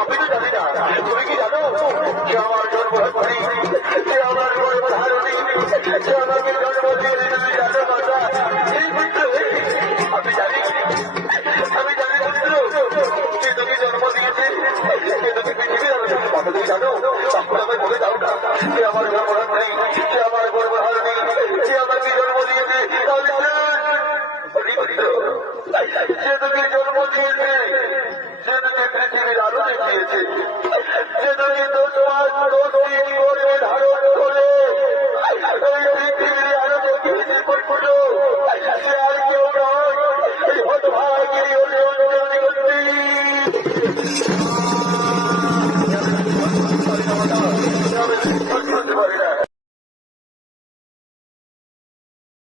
আমি তো জানি না, তুমি কি জানো যে আমার জন্মধারী, যে আমার গর্ভধারণী, যে আমাকে জন্ম দিয়েছে, তুমি জানো মাতা? এই পুত্র, আমি জানি পুত্র, যে তুমি জন্ম দিয়েছে, যে তুমি পৃথিবীর আলোচনা কথা তুমি জানো, তখন আমায় বলে দাও না যে আমার জন্মধারী, যে আমার গর্ভধারণী, যে আমাকে জন্ম দিয়েছে, যে তুমি জন্ম দিয়েছে, যে তুমি পৃথিবীর আলো দেখিয়েছে, যে তুমি 10 মাস 10 দিন গর্ভে ধারণ করে ওই পৃথিবীর আলো দেখিয়েছে পুত্র, সে আর কেউ নয়, এই হতভাগিনী অন্য